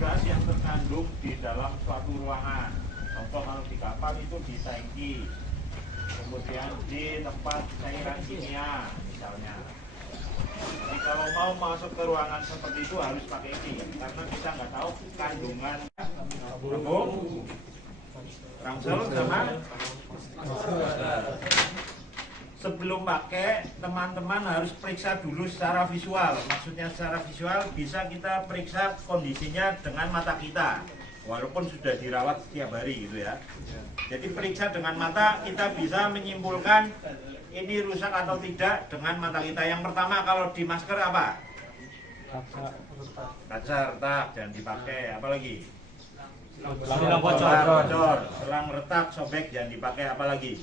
gas yang terkandung di dalam suatu ruangan. Contoh kalau di kapal itu di tangki, kemudian di tempat cairan kimia misalnya. Jadi kalau mau masuk ke ruangan seperti itu harus pakai ini, karena kita nggak tahu kandungan tabung, rangsel sama. Sebelum pakai, teman-teman harus periksa dulu secara visual. Maksudnya secara visual bisa kita periksa kondisinya dengan mata kita, walaupun sudah dirawat setiap hari gitu ya. Jadi periksa dengan mata, kita bisa menyimpulkan ini rusak atau tidak dengan mata kita. Yang pertama kalau di masker apa? Kaca retak, jangan dipakai. Apalagi? Selang bocor, selang retak, sobek, jangan dipakai. Apalagi?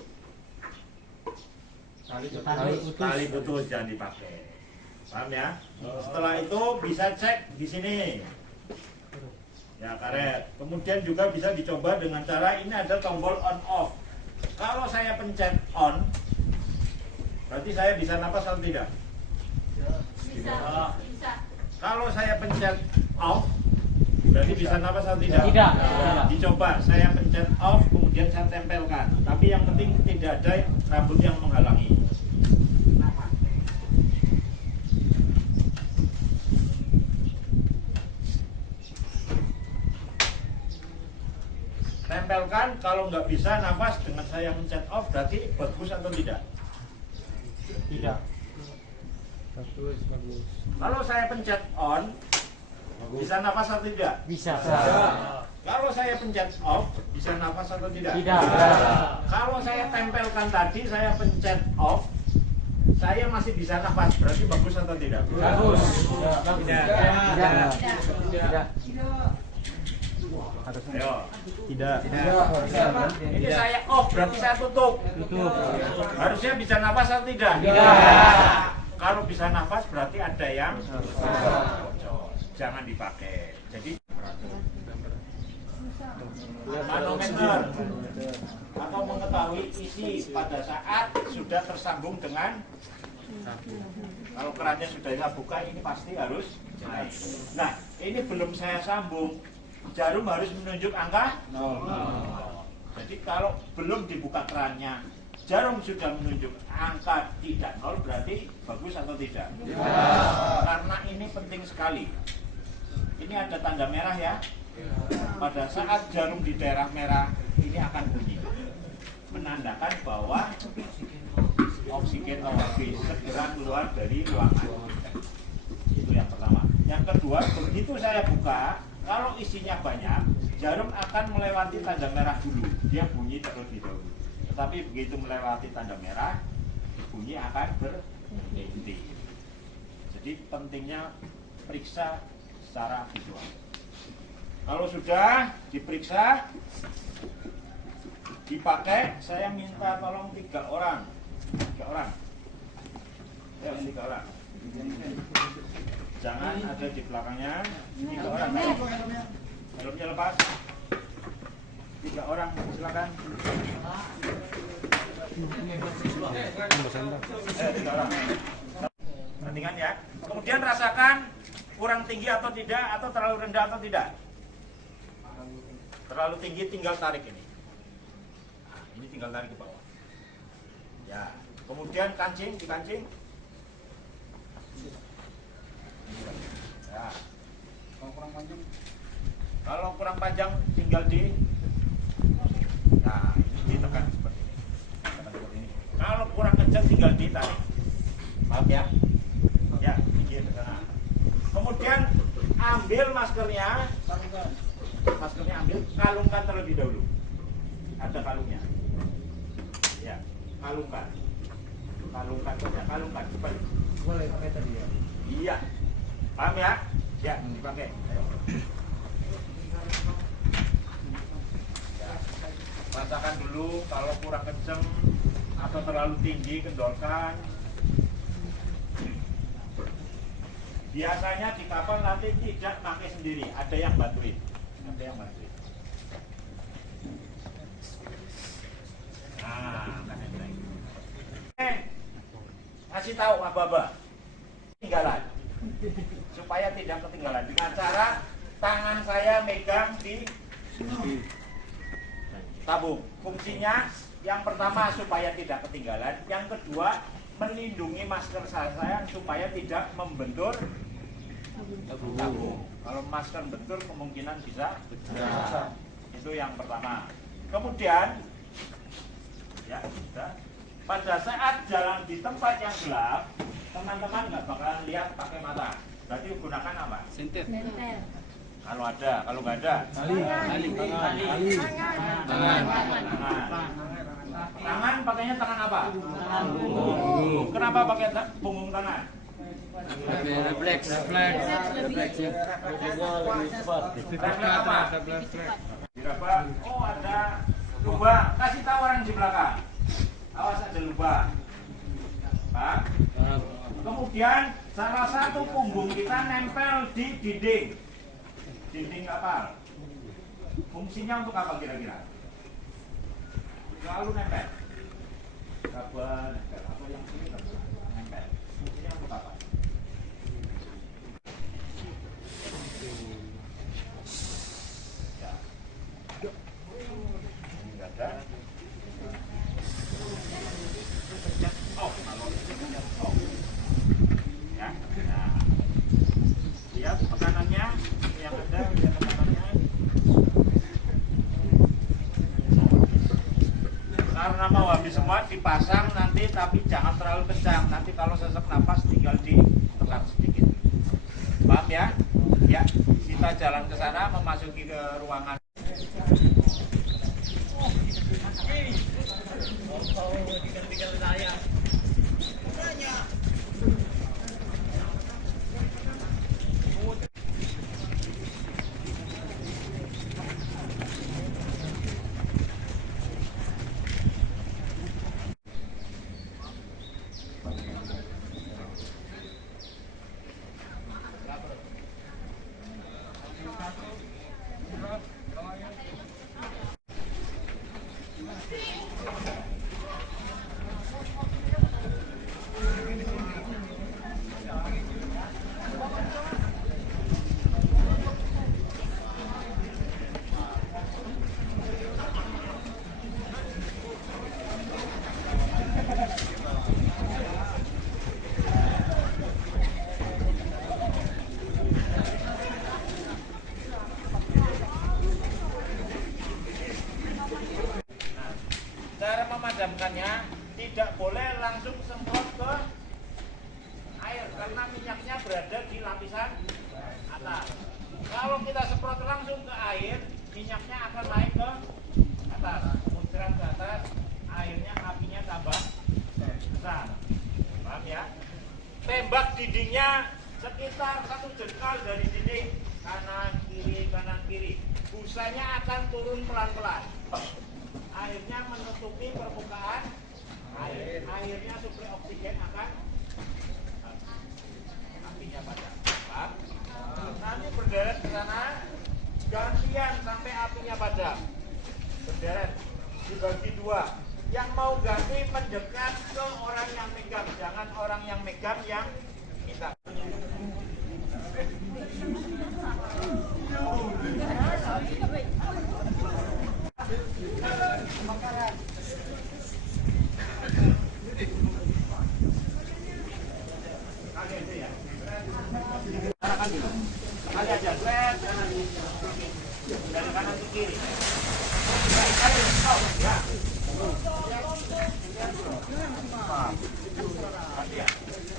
Tali putus, jangan dipakai. Paham ya? Setelah itu bisa cek di sini. Ya, karet. Kemudian juga bisa dicoba dengan cara ini ada tombol on off. Kalau saya pencet on, berarti saya bisa napas atau tidak? Bisa. Kalau saya pencet off, berarti bisa napas atau tidak? Tidak. Dicoba, saya pencet off, kemudian saya tempelkan. Tapi yang penting tidak ada rambut yang menghalangi. Tempelkan, kalau nggak bisa nafas dengan saya mencet off, berarti bagus atau tidak? Tidak. Bagus. Kalau saya pencet on, bisa nafas atau tidak? Bisa. Kalau saya pencet off, bisa nafas atau tidak? Tidak. Kalau saya tempelkan tadi, saya pencet off, saya masih bisa nafas, berarti bagus atau tidak? Bagus. Tidak. Ayo. Tidak. Ini saya off, berarti saya tutup. Harusnya bisa nafas atau tidak? Kalau bisa nafas, berarti ada yang bocor. Jangan dipakai. Jadi manometer atau mengetahui isi pada saat sudah tersambung dengan, kalau kerannya sudah saya buka, ini pasti harus naik. Nah, ini belum saya sambung, jarum harus menunjuk angka 0. Jadi kalau belum dibuka kerannya, jarum sudah menunjuk angka tidak 0, berarti bagus atau tidak? Karena ini penting sekali. Ini ada tanda merah ya. Pada saat jarum di daerah merah, ini akan bunyi, menandakan bahwa oksigen habis, segera keluar dari ruangan. Itu yang pertama. Yang kedua, begitu saya buka, kalau isinya banyak, jarum akan melewati tanda merah dulu. Dia bunyi terlebih dahulu. Tetapi begitu melewati tanda merah, bunyi akan berhenti. Jadi pentingnya periksa secara visual. Kalau sudah diperiksa, dipakai, saya minta tolong 3 orang. 3 orang. Ya, 3 orang. Jangan ada di belakangnya. 3 orang. Helmnya lepas. 3 orang, silakan. 3 orang. Perhatikan ya. Kemudian rasakan kurang tinggi atau tidak, atau terlalu rendah atau tidak. Terlalu tinggi, tinggal tarik ini. Nah, ini tinggal tarik ke bawah. Ya. Kemudian kancing, dikancing. Ya. Kalau kurang panjang tinggal di. Nah, ini ditekan seperti ini. Tekan seperti ini. Kalau kurang kencang tinggal ditarik. Paham ya? Ya, tinggi ke sana. Kemudian ambil maskernya. Maskernya ambil, kalungkan terlebih dahulu. Ada kalungnya. Ya, kalungkan. Kalungkan saja, kalungkan. Cepat. Boleh pakai tadi ya? Iya. Paham ya? Ya, dipakai. Ayo. Ya. Rasakan dulu kalau kurang kenceng atau terlalu tinggi, kendorkan. Biasanya di kapal nanti tidak pakai sendiri, ada yang bantuin. Ada yang bantuin. Nah, kan enteng. Kasih tahu apa-apa. Ketinggalan. Supaya tidak ketinggalan dengan cara tangan saya megang di tabung. Fungsinya yang pertama supaya tidak ketinggalan, yang kedua melindungi masker saya supaya tidak membentur tabung. Kalau masker bentur kemungkinan bisa pecah. Itu yang pertama. Kemudian ya sudah. Pada saat jalan di tempat yang gelap, teman-teman nggak bakalan lihat pakai mata. Berarti gunakan apa? Mentel. Kalau ada, kalau nggak ada, tangan pakainya tangan apa? Kenapa pakai punggung tangan? Refleks apa? Berapa? Oh ada lubang. Kasih tahu orang di belakang. Awas ada lubang. Pak. Kemudian salah satu punggung kita nempel di dinding kapal. Fungsinya untuk apa kira-kira? Selalu nempel. Kabel, nempel. Apa yang ini nempel? Fungsinya untuk apa? Ya. Ini enggak ada. Oh, oh. Ya. Nah. Lihat tekanannya yang ada, lihat tekanannya. Karena mau habis semua dipasang nanti, tapi jangan terlalu kencang. Nanti kalau sesak napas tinggal ditekan sedikit. Paham ya? Ya, kita jalan ke sana memasuki ke ruangan. Memadamkannya tidak boleh langsung semprot ke air karena minyaknya berada di lapisan atas. Kalau kita semprot langsung ke air, minyaknya akan naik ke atas, muncrat ke atas, airnya apinya tambah besar. Paham ya? Tembak dindingnya sekitar 1 jengkal dari dinding kanan kiri. Busanya akan turun pelan-pelan. Airnya menutupi permukaan air. Airnya suplai oksigen akan apinya padam. Nanti berderet ke sana, gantian sampai apinya padam. Berderet dibagi 2. Yang mau ganti mendekat ke orang yang megang, jangan orang yang megang yang minta. Kali aja, dari kanan ke kiri. Ya.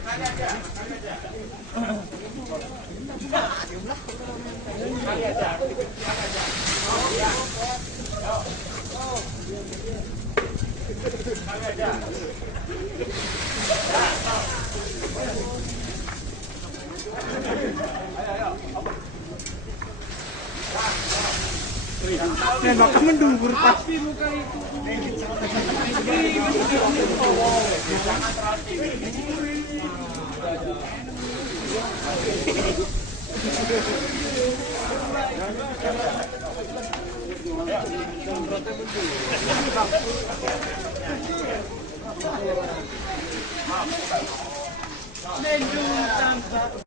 Kali aja. Dan bakal mendugur pasti muka itu. Jangan terlalu tinggi. Mendu tanpa